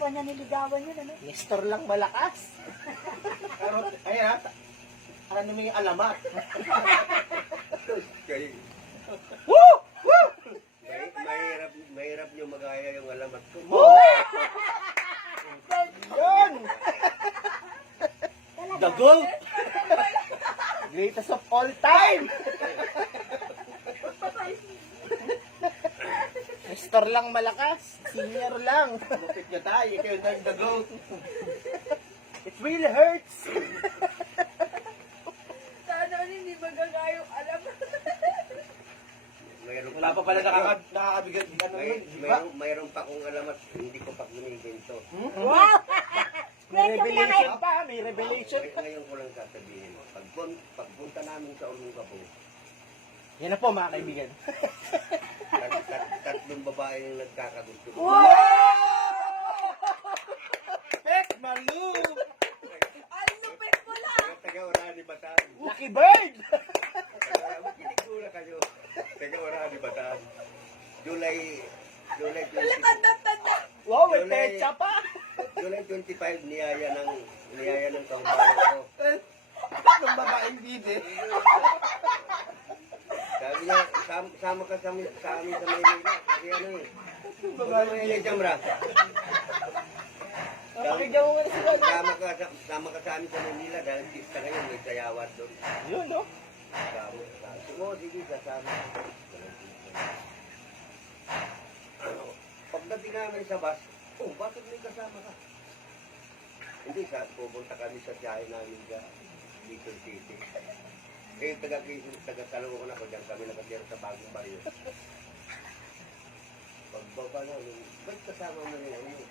pa niya niligawan yun, ano? Nestor lang malakas. Pero, ayan ha. Ano mo yung alamat? Kaya, Woo! Woo! mahirap nyo magaya yung alamat ko. Woo! Yun! The GOAT! Greatest of all time! Nestor lang malakas. Senior lang. Lupit nyo tayo, ikaw yung the GOAT. It really hurts. Sana hindi magagayong alam. Wala pa pala nakakabigat. Ano yun? Mayroon pa kong alamat, hindi ko pa binibento. Wow! May revelation pa. May revelation pa. Ngayon ko lang sasabihin, pagpunta namin sa Olongapo, Yan na po mga kaibigan. tatlong babae yung nagkakagusto. Wow! Pek Malu! Ang lupit mo lang! Taga-Orani Bataan. Lucky Bird! Makinig muna kayo. Taga-Orani Bataan. July Wala 20 ka tanda! Wow, may pecha pa! July 25, niyaya ng kaumbalan ko. Tatlong babaeng bide. Sabi niya, sama ka sa amin sa Maynila. Kasi ano eh. Babae niya, Jamra. Napakigyan mo nga na sila. Sama ka sa amin sa Maynila dahil pista ngayon, may sayawat doon. Yun, no? Sige, sasama. Pagdating namin sa bus, bakit may kasama ka? Hindi, pupunta kami sa tiyahe namin sa Quezon City. Taga-Caloocan ako, diyan kami nakatira sa Bagong Barrio. Pagbaba namin, ba't kasama mo na yun?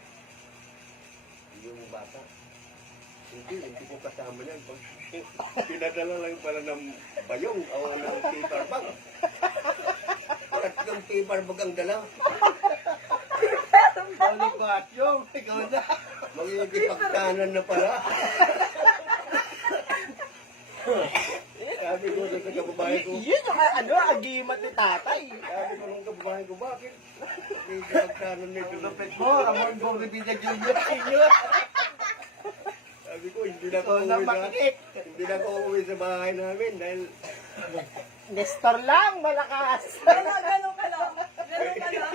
Yung bata. Hindi ko kasama yan. Pinadala lang pala ng bayong o ng paper bag. Tatlong paper bag ang dala. Ano ba? Yung, ikaw na. Magigipagtanan na pala. Sabi ko sa kababae ko, Yun yung agimat ni tatay. sabi ko ng kababae ko, bakit? Magigipagtanan nito. Lupit mo, Ramon Borrevilla Jr. Senior. Sabi ko, hindi na ako Ikaw na uuwi makinig. hindi na ako uuwi sa bahay namin dahil Nestor lang, malakas. Ganun ka lang. Ganun ka lang.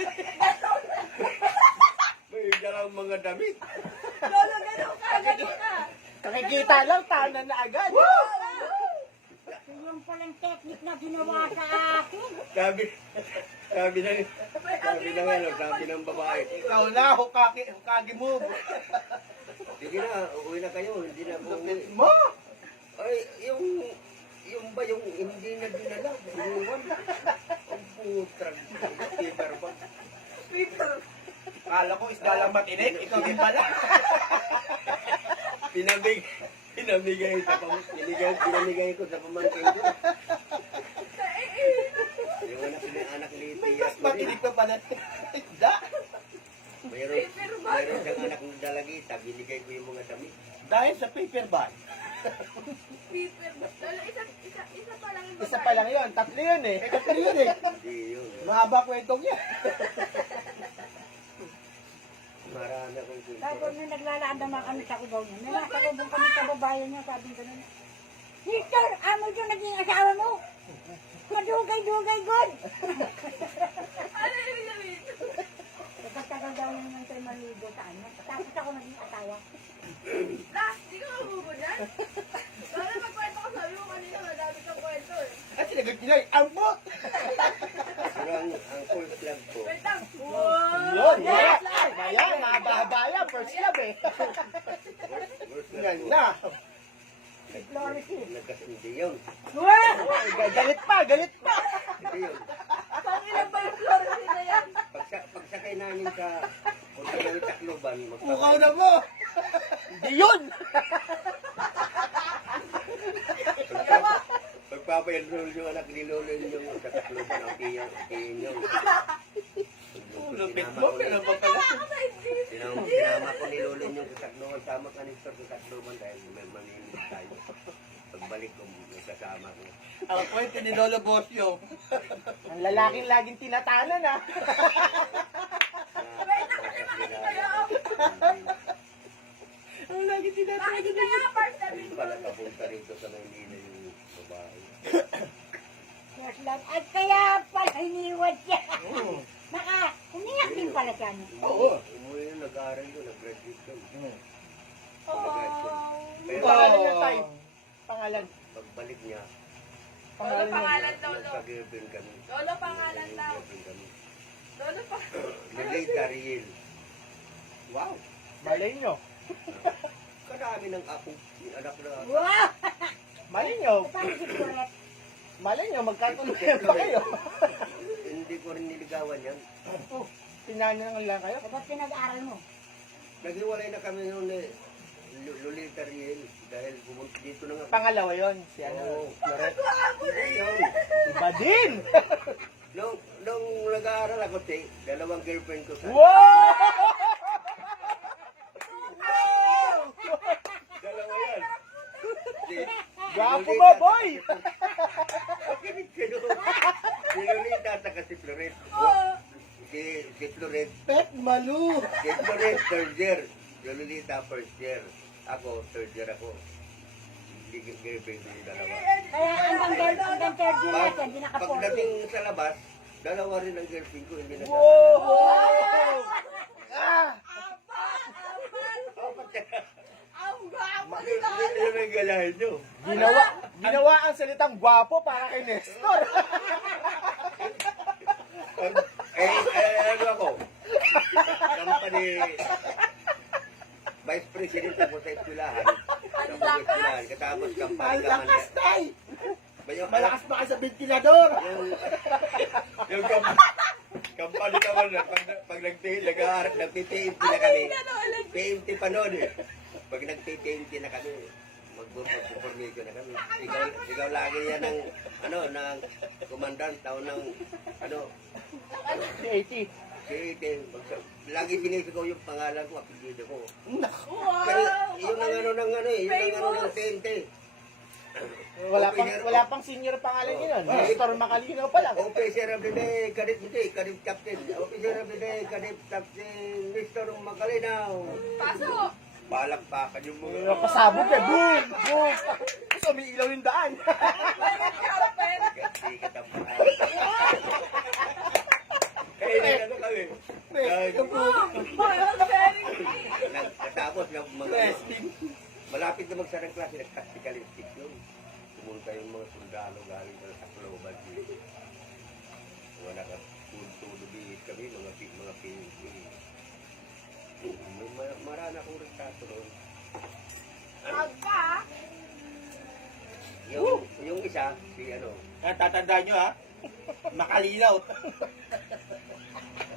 may dalang mga damit. Lolo, ganun ka. Ganun ka. Nakikita lang, tanan na agad. Yung palang technique na ginawa sa akin. Sabi ng babae, Ikaw na, hukagi move. sige na, uuwi na kayo, hindi na ako uuwi. Lupit mo. Ay, yung ba yung hindi na dinala, iniwan. Ang putrag, paper bag. Kala ko isda lang matinik, ikaw din pala. Pinamigay ko sa pamangkin ko. Yung anak ni May Tiya mas ko rin. matinik pa pala. Isda. Mayroon siyang anak ng dalagita, binigay ko yung mga damit. Dahil sa paper bag. Lolo, isa pa lang yung Isa pa lang yun, tatlo yun eh. Tatlo yun eh. Hindi yun. Mahaba kwentong yan. Marami akong kwento. Tapos nung naglalaan naman kami sa kubaw niya, may nakakulong kami sa babayan niya, sabi ko na, Victor, amo yung naging asawa mo. Madugay-dugay, God. Ano yung sabihin? Tagal daw naman tayo maligo sa kanya. Tapos ako naging asawa. Di ka mabubo dyan? Lalo magkwento ko sabi mo kanina, madami kang kwento eh. At sinagot nila, ambot! Pero ang full club ko, Wait lang. Yun, yeah. Kaya, mahaba-haba first love eh. first club Yan ko, na. nagkasindi yun. Wow! Galit pa, galit pa. Hindi yun. Pangilan ba yung Florida na yan? Pagsakay namin sa punta namin Tacloban, Mukaw na mo. Hindi yun. Pagpapa-enroll yung anak ni Lolo yung sa Tacloban, ang tiyan yung. Lupit mo, pero ba pala? Sinama ko ni Lolo yung sa Tacloban, sama ka ni Sir sa Tacloban dahil may manilig tayo. Pagbalik ko, may kasama ko. Ang kwento ni Lolo Bosio. Ang lalaking laging tinatanan ah. Na, pwede Kaya nga, part sabi Hindi ko. pala kapunta rito sa Maynila yung babae. First love. At kaya pala hiniwad siya. Mm. Naka, umiyak din pala siya. no? Oo. Umuwi yun, nag-aaral yun, nag-graduate yun. Mm. Oh. Kaya Pangalan niya, tay. Pangalan. pagbalik niya, Lolo pangalan, Lolo. nagka-girlfriend kami. Lolo pangalan daw. Nagka-girlfriend kami. Lolo pa. Nagay Ariel. Wow. Malay nyo. Kadami ng apo, yung anak na Wow! Malay nyo. Paano si Kuret? Malay nyo, magkatuloyan pa kayo. hindi ko rin niligawan yan. Oh, pinanang lang kayo. Dapat pinag-aral mo. Naghiwalay na kami noon eh. Lolita Ariel. Dahil pumunta dito na nga. Pangalawa yon si ano, Oo. Loret. Ayun. Iba din. Nung nag-aaral ako, te, dalawang girlfriend ko sa... Wow! Dalawa yan. Si Gwapo Lolita- mo, boy! Kinig ka doon. Si Lolita at saka si Floret. Si Floret. Pet Malu! Si Floret, third year. Si Lolita, first year. Ako, third year ako. Hindi girlfriend ko yung dalawa. Kaya hanggang third year natin, hindi naka-40. Pagdating sa labas, dalawa rin ang girlfriend ko, hindi na Wow! Ah! Ang gwapo ni Yun Lolo. yun ang galahin nyo. Ginawa ang salitang gwapo para kay Nestor. Ano ako? Company, Vice President ako sa eskwelahan. Ang lakas. Katapos company Ang lakas, tay! Malakas pa kayo sa ventilador! Yung company naman na pag nagtitiimpi na kami. PMT pa noon eh. Pag nagtitiimpi na kami, mag-formation na kami. Ikaw lagi yan ng, ng commandant, taon ng, Si 80. lagi sinisigaw yung pangalan ko, apelido ko. Wow. Pero yun ang ng TNT. Wala pang senior pangalan yun. Nestor Macalino pa lang. Officer of the day, Cadet Captain. Officer of the day, Cadet Captain Mr. Macalinaw. Pasok. Palakpakan yung mga... Pasabog eh. Boom! Boom! Tapos umiilaw yung daan. Meron kapit. Kasi katambahan. Eh, ano kami? Katapos ng mga... Malapit na magsarang klase, nag-tactical inspection. Pumunta yung mga sundalo galing sa Tacloban. Mga nakatulubihit kami, mga PNP. Marana akong rektato noon. Agka. Yung isa, si Tatandaan nyo ha. Makalinaw.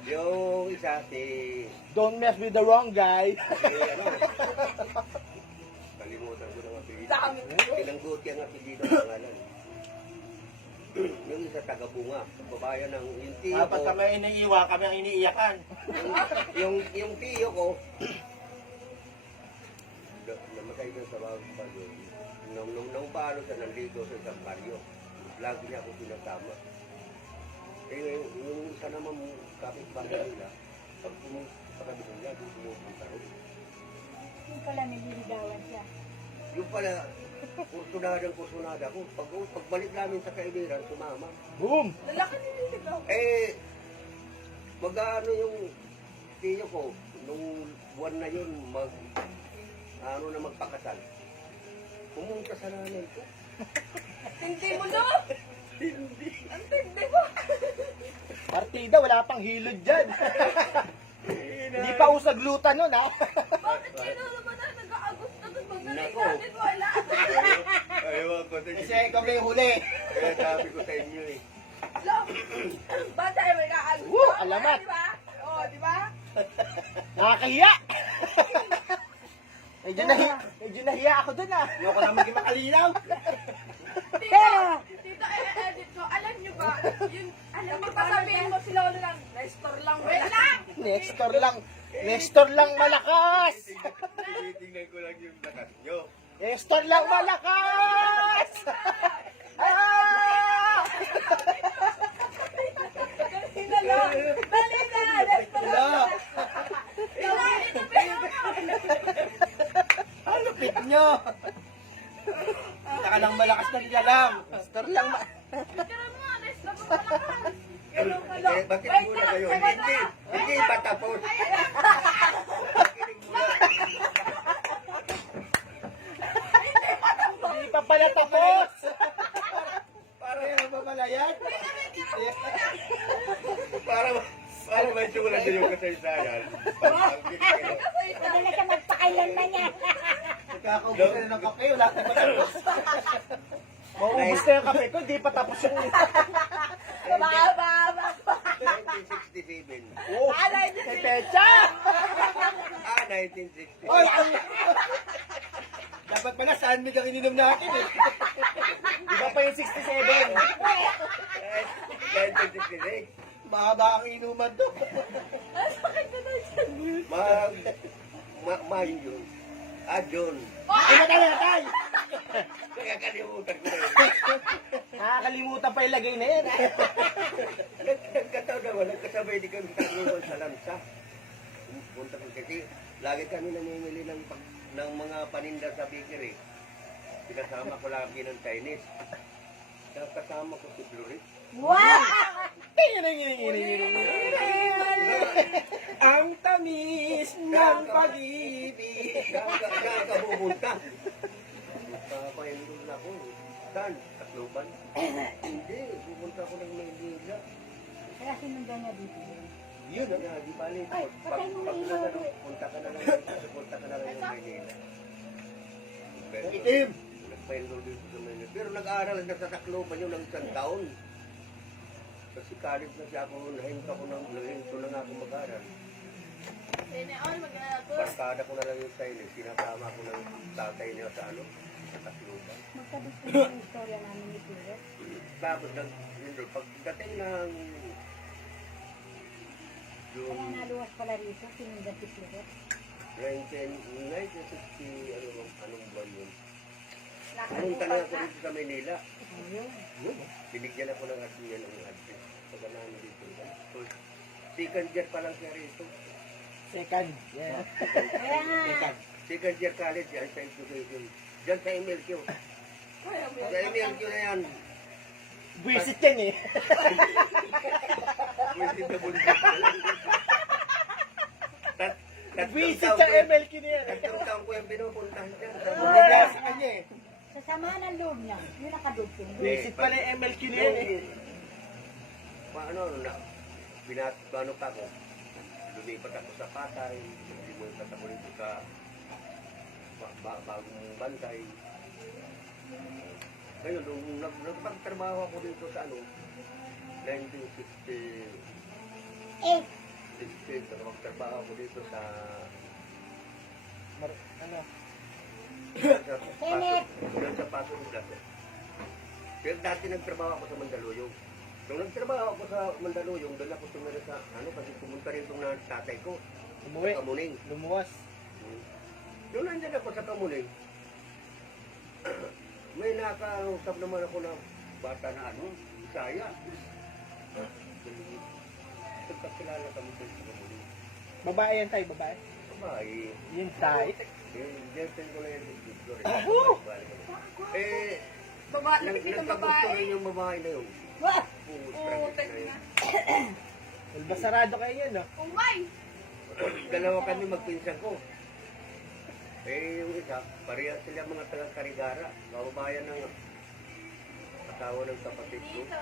yung isa, si Don't mess with the wrong guy. kalimutan ko ng apelido. Dami. Pinangguti ang apelido ng pangalan. Yung isa taga-bunga, babayan ng yung tiyo Dapat ko. kami iniiwa, kami ang iniiyakan. Yung tiyo ko, namatay doon sa bagong baryo. Nung palo siya nandito sa isang baryo, lagi niya ako sinasama. Eh, yung isa naman kapit-bahay nila, pag pumunta kami nila, pumupunta rin. Yung pala nililigawan siya. Yung pala, kursunada ko. Pagbalik namin sa kaibigan, sumama. Boom! Lalaki nililigaw. Eh, mag-ano yung tiyo ko, nung buwan na yun, magpakasal. Pumunta sa nanay ko. Tindi mo no? Tindi. Ang tindi mo. Partida, wala pang hilod dyan. Hindi pa usag luta nun ha. Bakit sino naman na nag-aagos na doon magaling Nako. natin wala? Ayaw ko sa Kasi kami huli. Kaya sabi ko sa inyo eh. Look, bata yung may kaagos. Woo, alamat. Di ba? Oo, di ba? Nakakahiya. Medyo nahiya ako dun ha. Ayoko na maging makalinaw. Pero, Tito, edit ko. Alam nyo ba, alam mo pa sabihin mo si Lolo lang, Nestor lang, wait lang! Nestor lang malakas. Tinitingnan ko lang yung lakas nyo. Nestor lang malakas. Ah! Dali na lang! Dali na! Nestor lang! Hello. Dali na! Ang lupit nyo. Saka lang malakas na lang. Pastor lang. Picturean mo, nestor mo malakas. Ganun ka Eh, lang. bakit Wait muna lang, kayo? teka Hindi, lang. hindi pa tapos. Makinig muna. Hindi pa pala tapos. Para, Ano ba pala yan? para may sulat na yung kasaysayan. Pag-angkit kayo. Madala siya magpakailanman niya. Nagkakaubos na ng kape. Wala pa tapos. Maubos na yung kape ko. Hindi pa tapos yung... Baba. 1967. Oh, Alay, may pecha! 1967. Oy, ang... Dapat pala saan ang ininom natin eh. Iba pa yung 67. 1966. Mahaba ang inuman to. Mayo yun. June. Ay, natay! Kaya kalimutan ko na yun. Nakakalimutan pa ilagay na yan. Nagkataon naman, nagkasabay din kami taguan sa lansa. Punta ko kasi, lagi kami namimili ng mga paninda sa bakery. Pinasama ko lagi ng Chinese. Kasama ko si Floris. Wow! Ang tamis ng pag-ibig. Nakakabubunta. Nakapahindol na ako. Saan? Tacloban? Hindi, pupunta ako ng Maynila. Kaya sinundan niya dito. Yun na, di bali. Ay, patay mo na ilaw. Punta ka na lang ng Maynila. Ang itim. Nagpa-enroll dito sa Maynila. Pero nag-aaral na sa Tacloban yun ng isang taon. Kasi college na siya ako, nahinto na nga ako mag-aaral. Sineon, mag-aaral. Barkada ko na lang yung Chinese, sinasama ko ng tatay niya sa sa Tacloban. Magkabit ko yung istorya namin ni Pires. Tapos pagdating ng Kaya June naluwas pala rito, sinundan si Pires. 1960, anong buwan yun? Pumunta na ako dito sa Manila. Ayun. Binigyan ako ng asiyan ng address. Pagkalaan dito. So, second year pa lang siya rito. Second. Yeah. Kaya nga, Second. Second year college yan sa education. Diyan sa MLQ. Sa MLQ na yan. Buisit yan eh. Pwede na bulit. Buisit sa MLQ niya. Tatlong taon ko yung pinupuntahan dyan. Bumigay sa kanya eh. sa sama ng loob niya, yun ang kadugtong. Buisit pala yung MLQ niya eh. Paano na paano pa ako? Lumipat ako sa Patay, lumipat ako dito sa bagong bantay. Ngayon, nung nagpagtrabaho ako dito sa 1960, 16, nagpagtrabaho ako dito sa Ano? sa Paso Blas. Pero dati nagtrabaho ako sa Mandaluyong. Nung nagtrabaho ako sa Mandaluyong, doon ako tumira sa, kasi pumunta rin itong tatay ko, Umuwi. sa Kamuning. Lumuwas. Nung nandyan ako sa Kamuning, may nakausap naman ako na bata na Bisaya. Nagkakilala kami sa Kamuning. Babae yan tayo, babae. Babae. Yun tayo. Girlfriend ko na yun. Nakikita Nagkagusto babae. rin yung babae na yun. Wah! Tragik na yun. Basarado kayo yan, no? Umay! Dalawa kami magpinsan ko. Yung isa, parehas sila mga taga-Karigara. Kababayan ng asawa ng kapatid ko. Dito.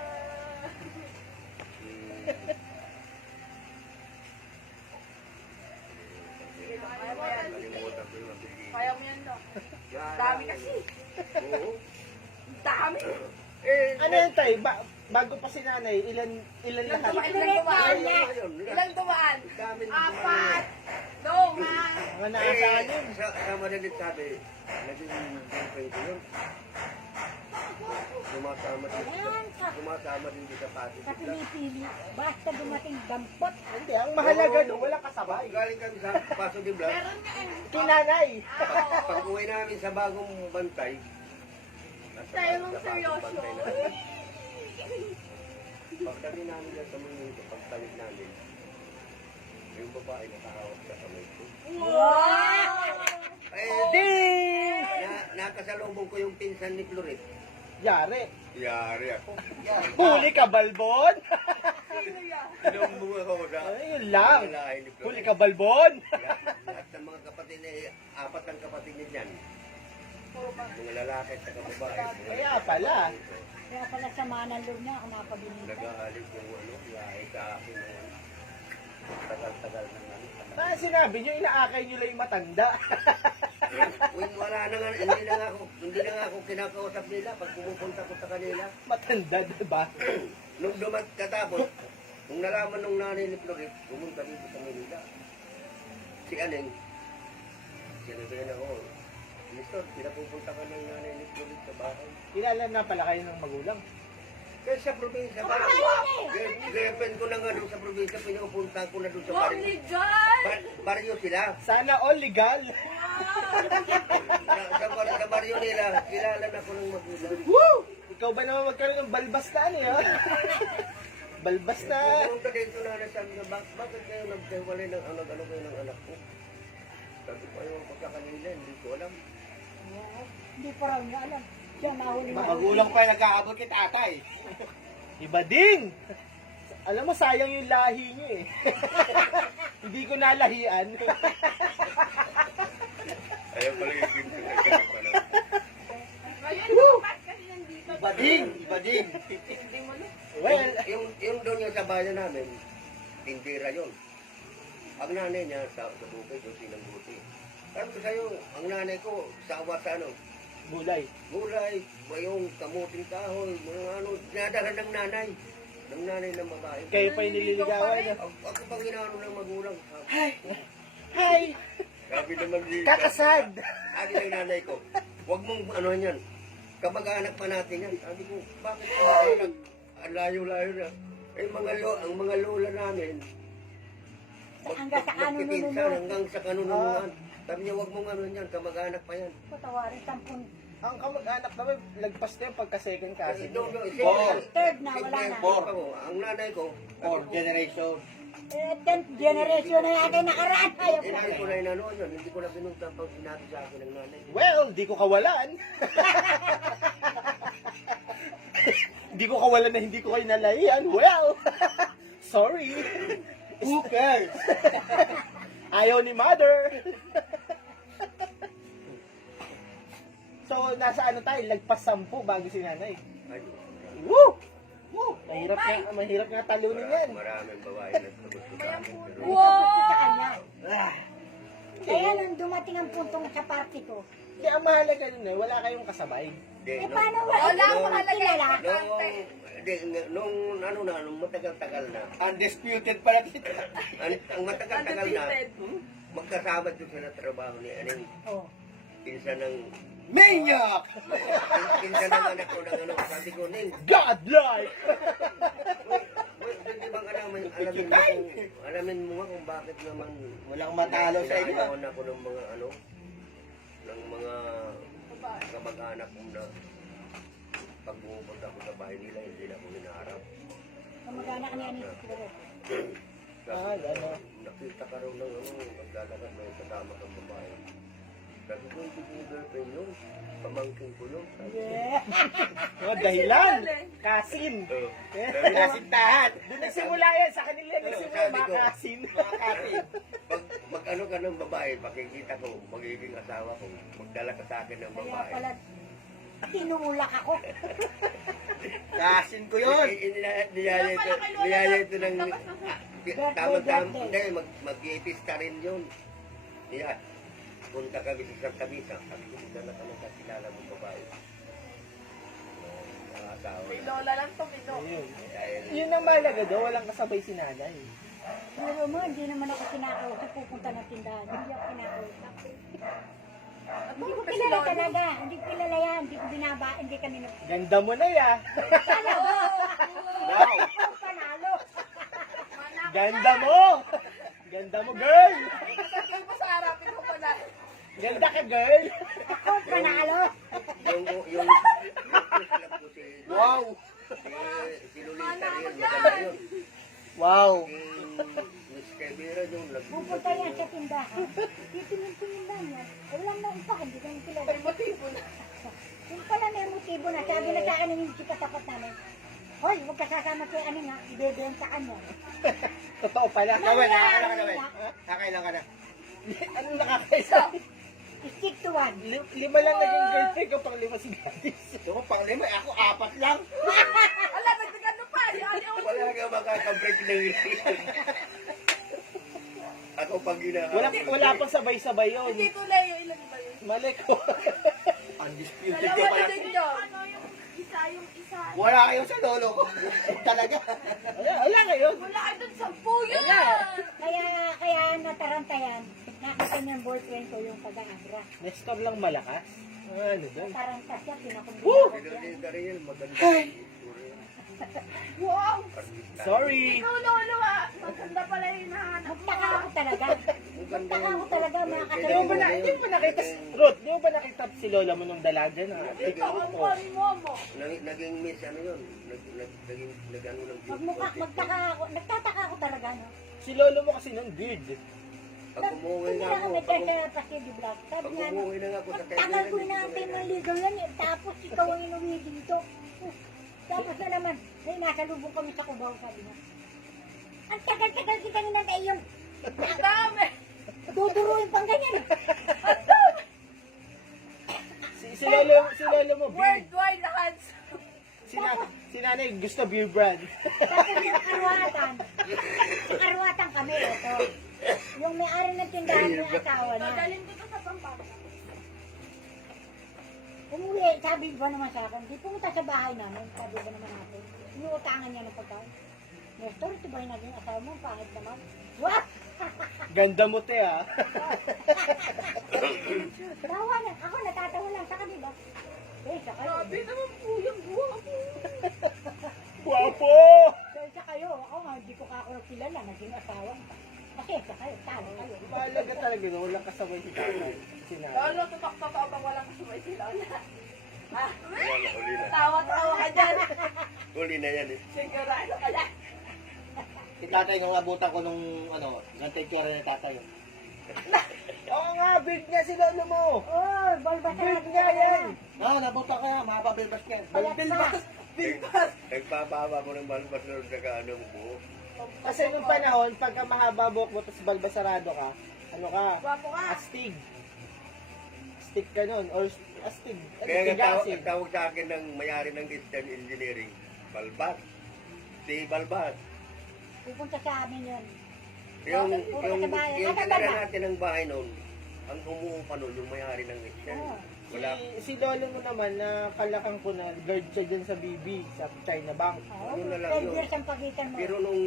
Kaya mo yan. Kalimutan ko yung apelido. Kaya mo yan, no? Yan, Dami yan, kasi. yan. Oo. Dami. Ano yan tayo? Bago pa si nanay, ilan Ilang lahat? dumaan? Ilang dumaan? Ayun, Ilang dumaan? dami na Apat. Doma. Mga naasahan yun. Sa madalit sabi, naging girlfriend ko yun. Sumasama din sa pati. Sa pili-pili, basta dumating dampot. Hindi, ang mahalaga doon, walang kasabay. Galing kami sa Paso de Blas. Meron nga eh. Kinanay. Pag uwi namin sa bagong bantay, nasa Tayo mong bagong seryoso. bantay na. Pagdating namin dyan sa mga pagtalit namin, yung babae nakahawak sa kamay ko. Wow! Eh, Ding! pinsan ni Floret. Yari. Yari ako. Huli ka, Balbon? Sino yan? Sinumbong ako sa Ay, yun lang. mga lahi ni Huli Floret. ka, Balbon? Lahat ng mga kapatid niya, apat ang kapatid niya dyan. Mga lalaki at saka babae. Kaya pala. Kaya pala sa ng loob niya ako nakapabinita. Nag-aalis yung lahi sa akin. Tagal-tagal na nga. Ah, sinabi nyo, inaakay nyo lang yung matanda. Uy, wala na nga, hindi na nga ako kinakausap nila pag pumupunta ko sa kanila. Matanda, diba? Nung katapos, nung nalaman nung nanay ni Floret, pumunta dito sa Manila. Si Aneng, sinabihan ako, Mister, pinapupunta ka ng nanay ni Floret sa bahay. Kilala na pala kayo ng magulang. Kaya sa probinsya, girlfriend ko na nga doon sa probinsya, pinupunta ko na doon sa Huwag baryo. ni John! Baryo sila. Sana all legal. Sa baryo nila, kilala na ko ng magulang. Woo! Ikaw ba naman magkaroon ng balbas na ano ha? Balbas na. Pumunta dito na nasabi na, bakit kayo nagkawalay ng ano kayo ng anak ko? Sabi ko, ayaw ko sa kanila, hindi ko alam. Oo, hindi pa raw niya alam. Siya nahuli na. Magulang pa nag-aabot kay tatay. Iba din. Alam mo, sayang yung lahi niyo eh. Hindi ko nalahian. Ayaw pala yung pinto na ganun pala. Ngayon, lumabas kasi nandito. Iba din. Hindi mo na. Well, Yung doon yung sa bayan namin, tindira yun. Ang nanay niya sa bukid, yung sinangguti. Sabi ko sa'yo, ang nanay ko, sawa sa ano, gulay. gulay, yung kamuting kahoy, mga ano, dinadala ng nanay ng babae. Kayo pa yung nililigawan. No? Ako pang inaano ng magulang. Hi! Sabi naman dito. Kakasad! Sabi ng nanay ko, huwag mong ano yan. Kapag-anak pa natin yan. Sabi ko, bakit kapag-anak? Ang layo-layo na. Eh, ang mga lola namin, Hanggang sa magpipinsan kanunununan. hanggang sa kanununuan. Sabi niya, huwag mong ano yan, kamag-anak pa yan. Patawarin, 10. Ang kamag-anak naman, lagpas na yung pagka-second cousin. Third na, wala na. Ang nanay ko, generation. 10th generation na natin nakaraan. Ayaw ko. hindi ko na inano yun. Hindi ko na pinunta pang sinabi sa akin ng nanay. Well, di ko kawalan. Di ko kawalan na hindi ko kayo nalahian. Well, sorry. Who cares? Ayaw ni mother. So, nasa ano tayo? Lagpas 10 bago si nanay. Ay, Woo! Woo! Mahirap nga talunin yan. maraming babae na sagot ko sa akin. Pero Sa kanya. Ah. Kaya nung dumating ang puntong sa party ko, Hindi, ang mahalaga nun eh, wala kayong kasabay. hindi, eh nung- paano Wala wala akong mo mahalaga. kilala? nung matagal-tagal na, Undisputed pala dito. ang matagal-tagal na, Undefeated. magkasama doon sa trabaho ni Aning, Oh. pinsan ng, Maniac! pinsan ng anak ko ng ano, sabi ko, Ning, Godlike! hindi bang alamin mo nga kung bakit naman Walang matalo sa inyo. inaanawan ako ng mga ano, ng mga kamag-anak ko na pag pumupunta ko sa bahay nila, hindi na ako hinaharap. Kamag-anak ni Anis. Ah, gano'n. Nakita ka raw ng ano, maglalakad may kasama kang babae. Sabi ko, hindi ko yung girlfriend yun. Pamangkin ko yun. Yeah. Mga dahilan. Kasin. Oo. Kasintahan. Doon nagsimula yan. Sa kanila nagsimula Sabi mga ko. kasin. Mga kasin. Pag ano ka ng babae, pakikita ko, magiging asawa ko, magdala ka sa akin ng Kaya babae. pala, tinulak ako. Kasin ko yun. Niyaya ito ng... Tama-tama, hindi, mag-iipista rin yun. Niya, punta kami sa Kamisa, sabi ko, magdala ka ng kakilala mong babae. Mga asawa May na. lola lang to, Pino. Ayun. Dahil, Yun ang mahalaga daw. Walang kasabay si nanay. Pero mo, hindi naman ako kinakausap. Pupunta ng tindahan. Hindi ako kinakausap. At Hindi ko kung si kilala Lolo. talaga. Hindi ko kilala yan. Hindi ko binaba. Hindi kami nag... Ganda mo na ya. Wow. Ako panalo. Ganda mo. Ganda mo, girl. Sabihin mo sa harapin ko pala. Ganda ka, girl. Ako panalo. yung club ko si... Wow. Si Lolita Mana rin, ako maganda dyan. yun. Wow. Miss Kevira yung Pupunta yan sa tindahan. Titingin-tingin lang yan. Walang na isa. Hindi kami kilala. May motibo na. Yung pala may motibo na. Sabi na sa akin yung katapat namin. Hoy, huwag ka sasama kay ano nga, ibebentakan mo. Totoo pala. Naman, Nakakailan ka na ba? naman. Nakakailan ka na? Anong nakakaisa? Stick to one. Lima lang naging girlfriend ko, pang lima si Gladys. Ako pang lima, ako 4 lang. Ala, nagdagano pa. Ayaw. Wala ka makaka-break ng relation. Ako pag Wala pang sabay-sabay yun. Hindi ko Leo, ilan ba yun? Mali ko. undisputed ka Dalawa pala. na din yun. Yung isa. Wala kayo sa lolo ko. Talaga. Wala ngayon. Wala ka dun 10 yun. Kaya nataranta yan. Nakita niyang boyfriend ko yung pag-aabra. Nestor lang malakas. Ano doon? Nataranta siya, pinakumbina Woo! ko siya. Pinuli ka rin, maganda. Wow. Sorry. Ikaw, Lolo, ah. Maganda pala yung hinahanap mo. Nagtaka ako talaga. Nagtaka ako talaga mga Hindi mo ba kasama. nakita Ruth, di mo ba nakita si lola mo nung dalaga na? Ito, ang mukha ni Momo. Naging miss ano yun? Nag-ano ng Nagtataka ako talaga, no? Si lolo mo kasi nung beard. Pag umuwi Hindi na na ako, kami kaya pa si Vlog. pag Sabi nga, umuwi na ako sa tagal ko inaantay ng legal yan eh. Tapos ikaw ang inuwi dito. Tapos na naman, ay nasa lubong kami sa Cubao, sabi niya. Ang tagal-tagal kita ninantay yung Ang dami. duduruin pang ganyan. Si lolo mo beard. Worldwide hands. Si nanay gusto beer brand. Tapos yung karwatan kami, ito. Yung may-ari ng tindahan yung asawa na. Dadalhin ko to sa Pampanga. Umuwi, sabi ba naman sa akin, di pumunta sa bahay namin, sabi ba naman natin. Inuutangan niya ng pagkain. Nestor, ito ba yung naging asawa mo? Pangit naman. What? Ganda mo te ah. Tawa na. Ako natatawa lang sa kanila. Eh, sa kayo. Grabe naman po yung guwapo. Guwapo! Sa kayo. Ako nga, hindi ko kakuro kilala. Naging asawa. Kasi sa kayo, talo kayo. Mahalaga talaga no, walang kasabay si tatay. Si nanay. Lolo, tutok-totoo bang walang kasumay si Lola? Ah, Wala, uli na. tawa-tawa ka dyan. Uli na yan eh. Sigurado ka dyan. Si tatay nung abutan ko nung ano, gantay tsura ni tatay. Oo nga, beard niya si lolo mo. Oh, balbasa. Beard niya yan. Oo, nabutan ko yan, mahaba bilbas yan. Bilbas. Bilbas! Nagpapahaba ko ng balbas na nagkakaano ng buhok. Kasi nung panahon, pagka mahaba buhok mo, tapos balbasarado ka, ano ka? Guwapo ka. Astig. Astig ka nun, or astig. Kaya Astig ang tawag sa akin ng mayari ng Eastern Engineering, Balbat. Si Balbat. Pupunta sa amin yun. Yung Ano ba kanila ba? natin ng bahay noon, ang umuupa noon, yung mayari ng Eastern. Oo. Wala. Si lolo mo naman, na kalakang ko na, guard siya dyan sa BB, sa China Bank. Oo, Yun na lang 12 yun. years ang pagitan mo. Pero nung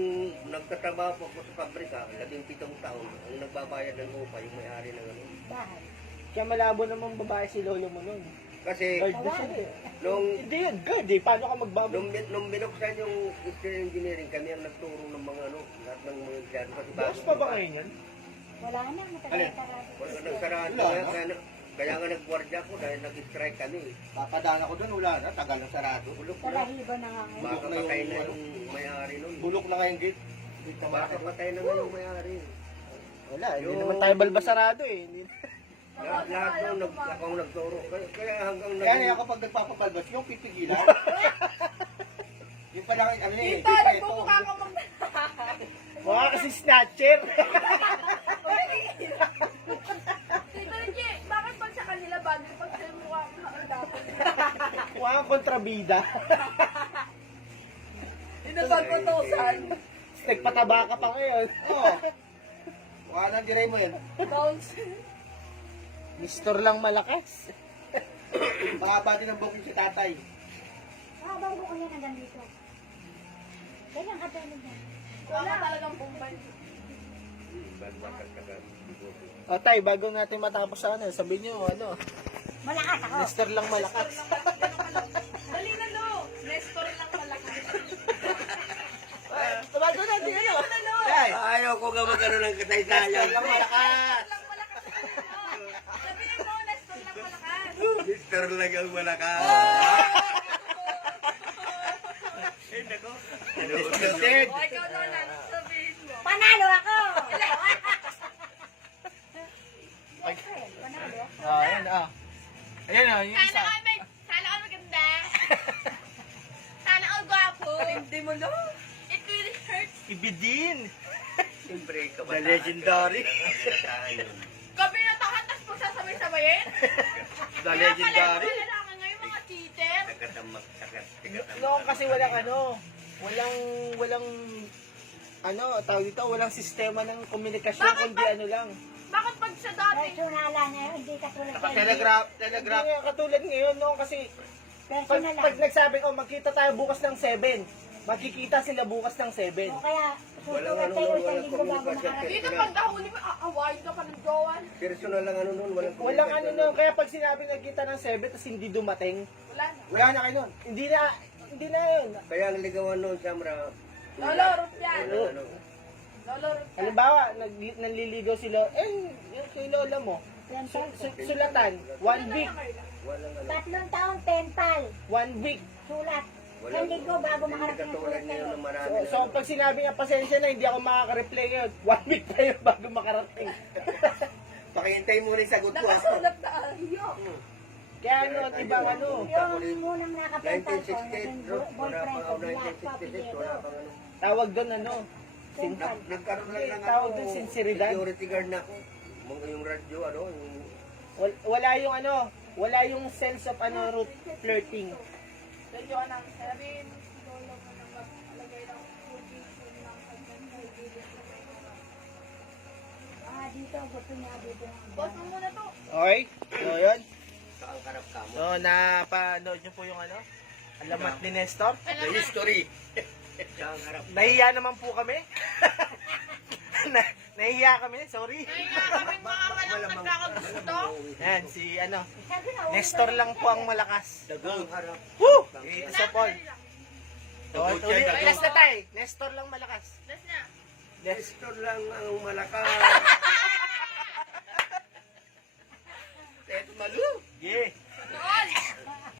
nagtatrabaho po ako sa pabrika, 17 taon, ang nagbabayad ng upa, yung may-ari ng ano. Bahay. Kaya malabo namang babae si lolo mo nun. Kasi, Guard na siya eh. nung, Hindi yun, guard eh. Paano ka magbabag? nung binuksan yung Eastern Engineering, kami ang nagturo ng mga ano, lahat ng mga empleyado. Kasi Boss pa ba ngayon yan? Wala na, matagal-tagal. Wala nagsaraan Wala, kaya, no? kaya nga nagwardya ko dahil nag-strike kami. Papadala ko dun, wala na. Tagal ng sarado. Bulok Sa na. lahibo na nga ngayon. Baka patay na yung may-ari nun. Bulok na kayong gate. Baka patay na nga yung may-ari. Wala, hindi Yung- naman tayo balbasarado eh. Hindi. Lahat nung ako ang nagturo. Kaya hanggang Kaya ako pag nagpapapalbas, yung pipigilan. yung pala kayo, ano eh, Tita, nagpupukha ka mag... Mukha kasi snatcher. Tita Reggie, bakit pag sa kanila bagay pag sa mukha ang nakadapan? Mukha kang kontrabida. Inasal ko to, san? Steak pataba ka pa ngayon. Oo. Mukha nang diray mo yun. Don't. Mister lang malakas. Mahaba din ang booking si tatay. Habang ko yan hanggang dito. Ganyan ka tayo niya. Wala talagang bumbay. O tay, bago natin matapos sa ano, sabihin nyo ano, Malakas ako. Mister lang malakas. Dali na, Lo. Nestor lang malakas. Bago natin ano. Lo. Tay, Ayaw ko nga magkaroon ng kataysayan. Mister lang malakas. Lang malakas. Sabihin mo, Nestor lang malakas. Mister lang ang malakas. Eh, nako. Ted. O, ikaw, Lola, sabihin mo. Panalo ako! Ay. Panalo? Ah, ayan ah. Ayan ah, yung isa. Sana Hindi mo lang. It really hurts. Ibidin. Siyempre, The kabataan. legendary. Kabataan yun. Kami natahan, tapos pagsasabay-sabayin. The Kaya pala legendary. yung lalaki ngayon, mga cheater. Nagkatamak, nagkatamak. Noon kasi walang tawag dito, walang sistema ng komunikasyon, Bakit kundi ba- ano lang. Bakit pag sa dati, Personala na yun, hindi katulad sa Hindi nga katulad ngayon, no? Kasi Personal pag lang. nagsabing, magkita tayo bukas ng 7, magkikita sila bukas ng 7. O kaya, Walang susukat ano kayo nun, isang walang linggo bago komunikasyon. makarating. dito pag nahuli mo, aawain ka pa ng jowan. Personal lang ano nun, walang Walang ano komunikasyon. no, kaya pag sinabing nagkita ng 7 tapos hindi dumating, Wala na. wala na kayo nun. Hindi na yun. Kaya ang ligawan nun, Samra. Lolo, Rupian. Ano, Lolo, Rupian. Halimbawa, nanliligaw sila, yung kay lola mo, Yan taon. sulatan, 1 week, walang ano. 3 taon, pental. 1 week. Sulat. Walang- Isang linggo bago Hindi makarating ang katulad sulat ngayon kayo. ng marami. So pag sinabi niya, pasensya na, hindi ako makaka-reply ngayon, 1 week pa yun bago makarating. Pakihintay mo rin sagot ko. Nakasulap na iyo. Kaya ano, ibang ano, Yung unang nakapental ko, 1968, naging bro. Wala boyfriend ko, pang black 1966, papi wala pang ano. tawag doon ano, Pental. Nagkaroon lang ng tawag doon sinseridad. security guard na ako. Yung radyo, ano, yung Wala yung ano, wala yung sense of ano, root flirting. Medyo anang sabihin, lolo mo nang maglagay ng position ng kanyang kaibigan sa may mga. Dito, gusto niya dito. Boss mo muna to. Okay? So yun. kaangkarap ka mo. So napanood niyo po yung ano, alamat ni Nestor. The history. Kaangkarap. Nahiya naman po kami. Nahiya kami, sorry. Kaya kami mga walang nagkakagusto. Yan, si ano, Nestor lang po ang malakas. Kaangkarap. Woo! Isa po. Dagot Uli, yan, dagot. last na tayo. Nestor lang malakas. Last na. Nestor. History lang ang malakas.